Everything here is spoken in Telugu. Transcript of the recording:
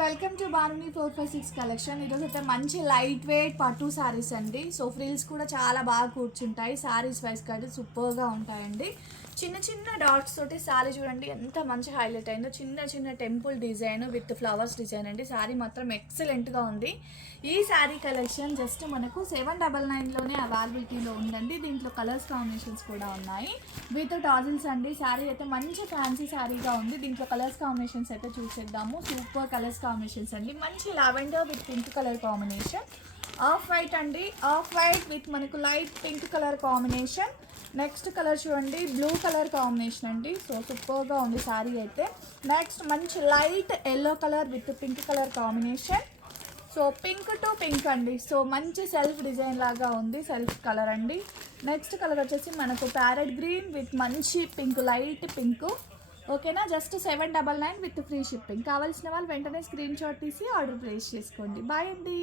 Welcome to బానుని 456 collection. ఈరోజు అయితే మంచి లైట్ వెయిట్ పట్టు శారీస్ అండి. సో ఫ్రిల్స్ కూడా చాలా బాగా కూర్చుంటాయి. శారీస్ వైస్ అయితే సూపర్గా ఉంటాయండి. చిన్న చిన్న డాట్స్ తోటి శారీ చూడండి ఎంత మంచి హైలైట్ అయిందో. చిన్న చిన్న temple design with flowers design అండి. శారీ మాత్రం ఎక్సలెంట్గా ఉంది. ఈ శారీ కలెక్షన్ జస్ట్ మనకు 799లోనే అవైలబిలిటీలో ఉందండి. దీంట్లో కలర్స్ కాంబినేషన్స్ కూడా ఉన్నాయి విత్ టాజిల్స్ అండి. శారీ అయితే మంచి ఫ్యాన్సీ శారీగా ఉంది. దీంట్లో కలర్స్ కాంబినేషన్స్ అయితే చూసేద్దాము. సూపర్ కలర్స్ కాంబినేషన్స్ అండి. మంచి lavender with pink colour combination, off white అండి, ఆఫ్ వైట్ విత్ మనకు light pink colour combination. Next colour చూడండి బ్లూ కలర్ కాంబినేషన్ అండి. సో సూపర్గా ఉంది శారీ అయితే. నెక్స్ట్ మంచి light yellow colour with pink colour combination. So pink to pink అండి. సో మంచి సెల్ఫ్ డిజైన్ లాగా ఉంది, సెల్ఫ్ కలర్ అండి. నెక్స్ట్ కలర్ వచ్చేసి మనకు ప్యారెట్ గ్రీన్ విత్ మంచి పింక్, లైట్ పింక్. ఓకేనా, జస్ట్ 799 విత్ ఫ్రీ షిప్పింగ్. కావాల్సిన వాళ్ళు వెంటనే స్క్రీన్ షాట్ తీసి ఆర్డర్ ప్లేస్ చేసుకోండి. బాయ్ అండి.